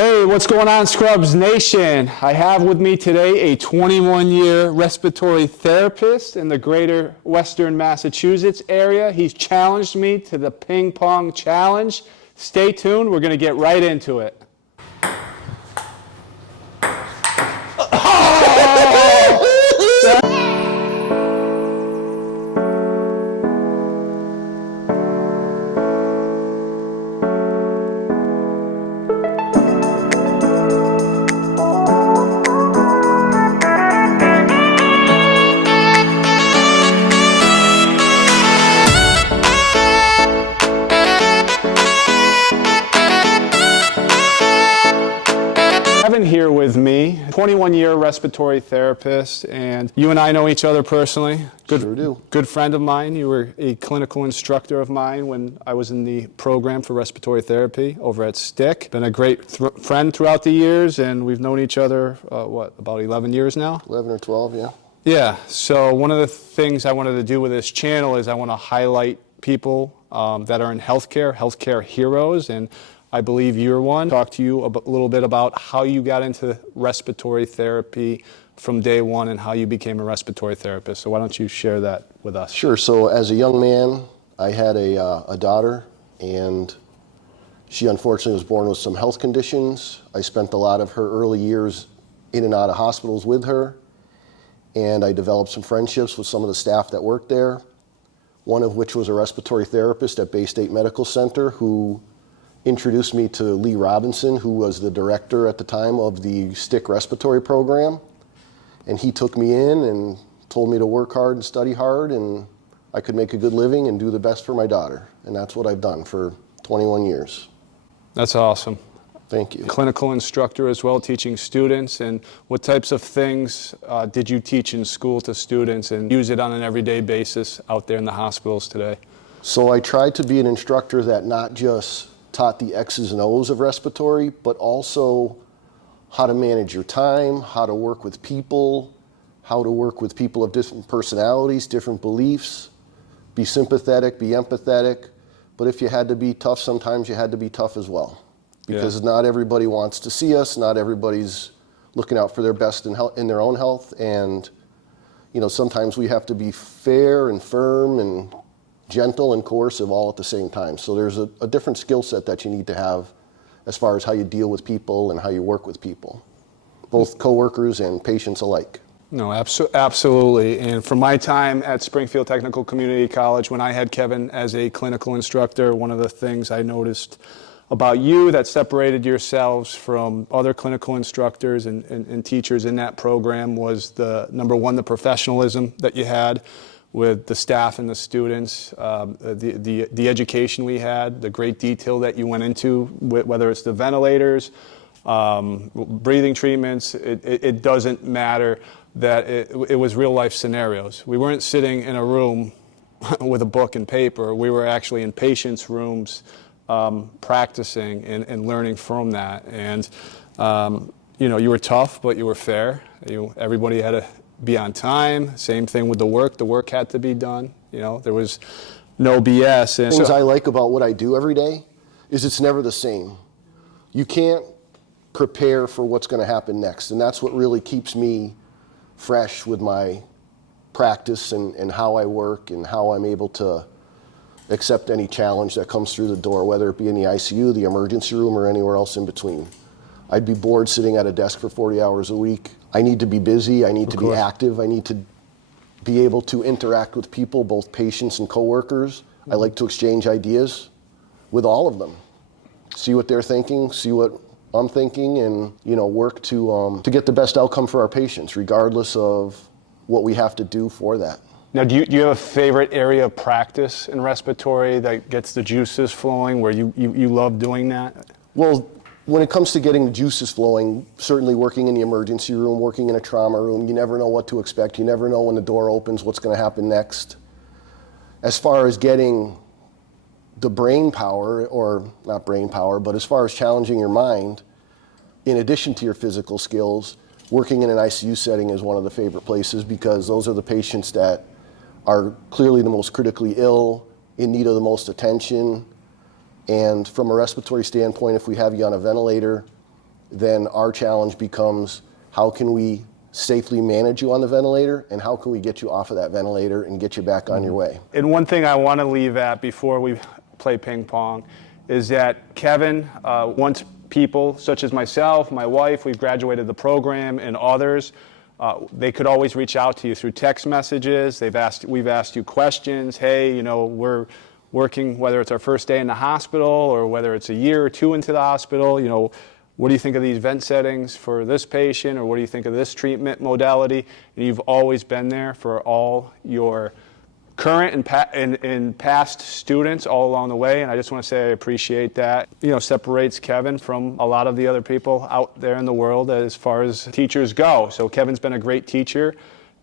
Hey, what's going on, Scrubs Nation? I have with me today a 21-year respiratory therapist in the greater Western Massachusetts area. He's challenged me to the ping pong challenge. Stay tuned, we're going to get right into it. Kevin here with me, 21-year respiratory therapist, and you and I know each other personally. Sure do. Good friend of mine. You were a clinical instructor of mine when I was in the program for respiratory therapy over at STIC. Been a great friend throughout the years, and we've known each other, about 11 years now? 11 or 12, yeah. Yeah, so one of the things I wanted to do with this channel is I want to highlight people that are in healthcare heroes, and I believe you're one. Talk to you a little bit about how you got into respiratory therapy from day one and how you became a respiratory therapist. So why don't you share that with us? Sure. So as a young man, I had a daughter, and she unfortunately was born with some health conditions. I spent a lot of her early years in and out of hospitals with her, and I developed some friendships with some of the staff that worked there, one of which was a respiratory therapist at Bay State Medical Center who introduced me to Lee Robinson, who was the director at the time of the STIC respiratory program. And he took me in and told me to work hard and study hard, and I could make a good living and do the best for my daughter. And that's what I've done for 21 years. That's awesome. Thank you. Clinical instructor as well, teaching students. And what types of things did you teach in school to students and use it on an everyday basis out there in the hospitals today? So I tried to be an instructor that not just taught the X's and O's of respiratory, but also how to manage your time, how to work with people, how to work with people of different personalities, different beliefs, be sympathetic, be empathetic. But if you had to be tough, sometimes you had to be tough as well. Because not everybody wants to see us, not everybody's looking out for their best in their own health. And sometimes we have to be fair and firm and gentle and coercive all at the same time. So there's a different skill set that you need to have as far as how you deal with people and how you work with people, both coworkers and patients alike. No, absolutely. And from my time at Springfield Technical Community College, when I had Kevin as a clinical instructor, one of the things I noticed about you that separated yourselves from other clinical instructors and teachers in that program was number one, the professionalism that you had with the staff and the students, the education we had, the great detail that you went into, whether it's the ventilators, breathing treatments, it doesn't matter that it was real life scenarios. We weren't sitting in a room with a book and paper. We were actually in patients' rooms practicing and learning from that. And you were tough, but you were fair. Everybody had to be on time. Same thing with the work. The work had to be done. There was no BS. And things I like about what I do every day is it's never the same. You can't prepare for what's going to happen next, and that's what really keeps me fresh with my practice and how I work and how I'm able to accept any challenge that comes through the door, whether it be in the ICU, the emergency room, or anywhere else in between. I'd be bored sitting at a desk for 40 hours a week. I need to be busy, I need to be active, I need to be able to interact with people, both patients and coworkers. I like to exchange ideas with all of them. See what they're thinking, see what I'm thinking, and work to get the best outcome for our patients, regardless of what we have to do for that. Now, do you have a favorite area of practice in respiratory that gets the juices flowing, where you love doing that? Well, when it comes to getting the juices flowing, certainly working in the emergency room, working in a trauma room, you never know what to expect. You never know when the door opens, what's going to happen next. As far as getting the brain power, or not brain power, but as far as challenging your mind, in addition to your physical skills, working in an ICU setting is one of the favorite places, because those are the patients that are clearly the most critically ill, in need of the most attention. And from a respiratory standpoint, if we have you on a ventilator, then our challenge becomes how can we safely manage you on the ventilator, and how can we get you off of that ventilator and get you back on your way. And one thing I want to leave at before we play ping pong is that Kevin wants people such as myself, my wife, we've graduated the program, and others, they could always reach out to you through text messages. We've asked you questions. Hey, you know, we're working, whether it's our first day in the hospital or whether it's a year or two into the hospital, you know, what do you think of these vent settings for this patient, or what do you think of this treatment modality? And you've always been there for all your current and past students all along the way, and I just want to say I appreciate that. You know, separates Kevin from a lot of the other people out there in the world as far as teachers go. So Kevin's been a great teacher,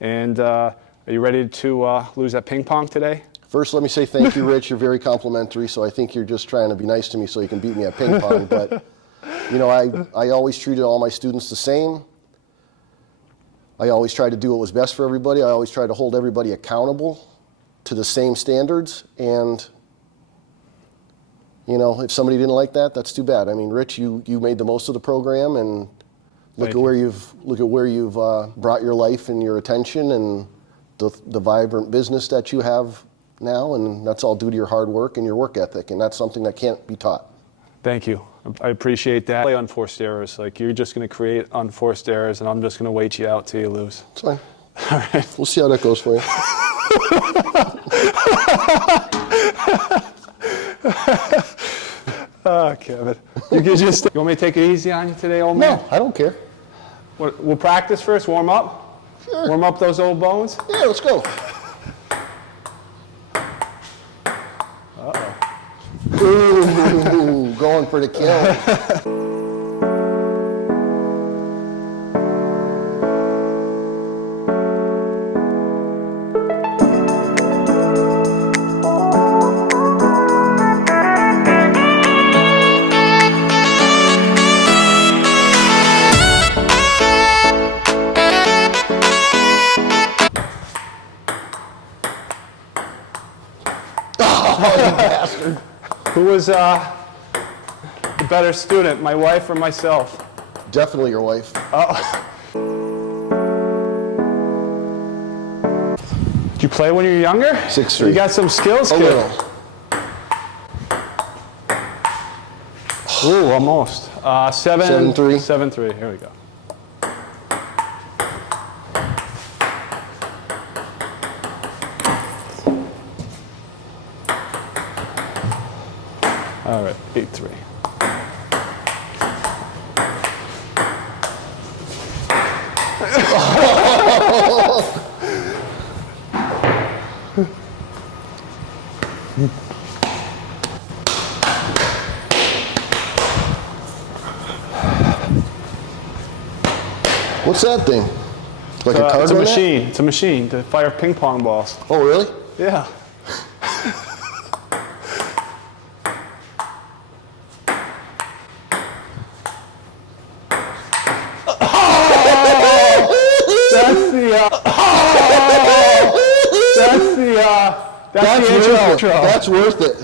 and are you ready to lose that ping pong today? First, let me say thank you, Rich. You're very complimentary, so I think you're just trying to be nice to me so you can beat me at ping pong. But, you know, I always treated all my students the same. I always tried to do what was best for everybody. I always tried to hold everybody accountable to the same standards. And, you know, if somebody didn't like that, that's too bad. I mean, Rich, you made the most of the program, and look at where you've brought your life and your attention and the vibrant business that you have now, and that's all due to your hard work and your work ethic, and that's something that can't be taught. Thank you. I appreciate that. Play unforced errors. Like, you're just going to create unforced errors, and I'm just going to wait you out till you lose. It's fine. All right. We'll see how that goes for you. Oh, Kevin. You want me to take it easy on you today, old man? No, I don't care. We'll practice first, warm up? Sure. Warm up those old bones? Yeah, let's go. Ooh, going for the kill. Oh, you bastard. Who was the better student, my wife or myself? Definitely your wife. Did you play when you were younger? 6'3". You got some skills, A kid. little. Ooh, almost. 7'3". 7'3". Here we go. All right, 8'3". What's that thing? Like a cargo It's a net? machine. It's a machine to fire ping pong balls. Oh, really? Yeah. That's the intro. That's worth it.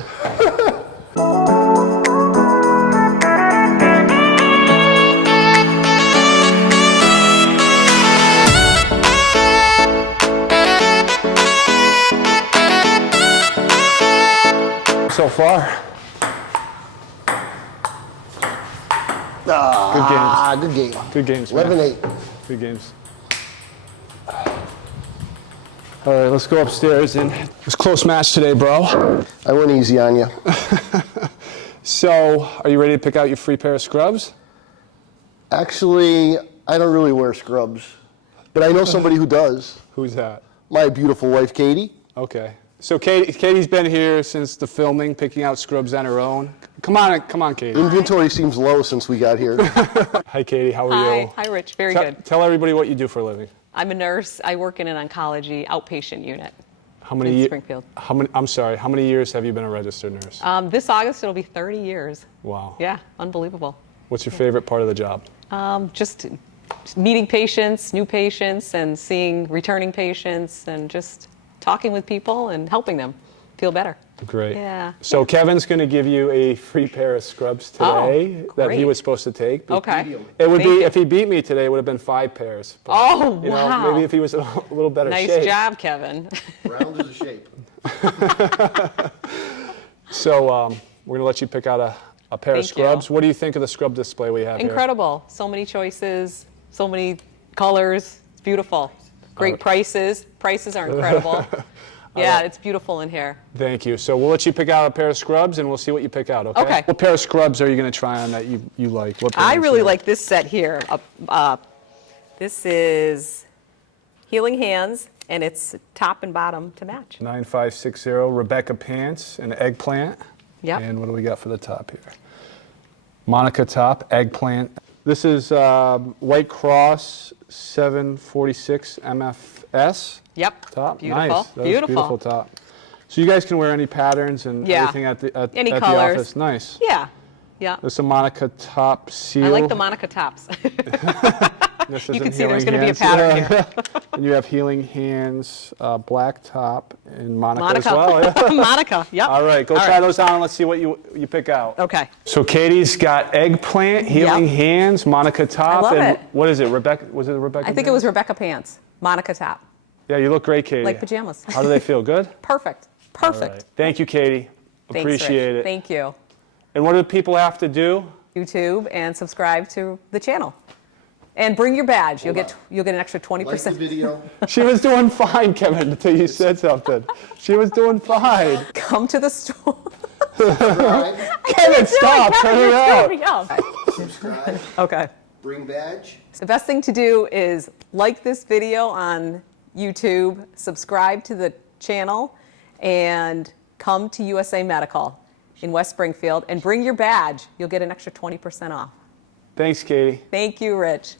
So far. Good game. Good games, man. 11-8. Good games. All right, let's go upstairs. And it was a close match today, bro. I went easy on you. So, are you ready to pick out your free pair of scrubs? Actually, I don't really wear scrubs, but I know somebody who does. Who's that? My beautiful wife, Katie. Okay. So Katie's been here since the filming, picking out scrubs on her own. Come on, Katie. Inventory seems low since we got here. Hi, Katie. How are you? Hi, Rich. Very good. Tell everybody what you do for a living. I'm a nurse. I work in an oncology outpatient unit. How many in Springfield. How many years have you been a registered nurse? This August it'll be 30 years. Wow. Yeah, unbelievable. What's your favorite part of the job? Just meeting patients, new patients, and seeing returning patients, and just talking with people and helping them feel better. Great. Yeah. So Kevin's going to give you a free pair of scrubs today that he great. was supposed to take. Okay. It would Thank be, you. if he beat me today, it would have been 5 pairs. But, Oh, you know, wow. maybe if he was in a little better Nice shape. job, Kevin. Round is a shape. So we're going to let you pick out a pair of Thank you. scrubs. What do you think of the scrub display we have here? Incredible. So many choices, so many colors. It's beautiful. Great prices. Prices are incredible. Yeah, it's beautiful in here. Thank you. So we'll let you pick out a pair of scrubs, and we'll see what you pick out, okay? Okay. What pair of scrubs are you going to try on that you like? What I brands really are- like this set here. This is Healing Hands, and it's top and bottom to match. 9560 Rebecca Pants and Eggplant. Yep. And what do we got for the top here? Monica top, Eggplant. This is White Cross 746 MFS. Yep. Top. Beautiful. Nice. That is Beautiful. beautiful top. So you guys can wear any patterns and Yeah. everything at the Any at colors. the office. Nice. Yeah. Yeah. This is a Monica top seal. I like the Monica tops. This You is can in see there's Healing going to be a Hands. pattern here. And you have Healing Hands, black top, and Monica, Monica. as well. Yeah. Monica. Yep. All right, go try those on and let's see what you pick out. Okay. So Katie's got Eggplant, Healing Yep. Hands, Monica top, love and it. what is it, Rebecca? Was it Rebecca? I think it was Rebecca Pants. Monica top. Yeah, you look great, Katie. Like pajamas. How do they feel? Good? Perfect. Perfect. All right. Thank you, Katie. Thanks, Appreciate Rich. it. Thank you. And what do people have to do? YouTube and subscribe to the channel. And bring your badge. You'll get an extra 20%. Like the video. She was doing fine, Kevin, until you said something. She was doing fine. Come to the store. Subscribe. Kevin, stop. Turn it out. Subscribe. Okay. Bring badge. The best thing to do is like this video on YouTube, subscribe to the channel, and come to USA Medical in West Springfield and bring your badge. You'll get an extra 20% off. Thanks, Katie. Thank you, Rich.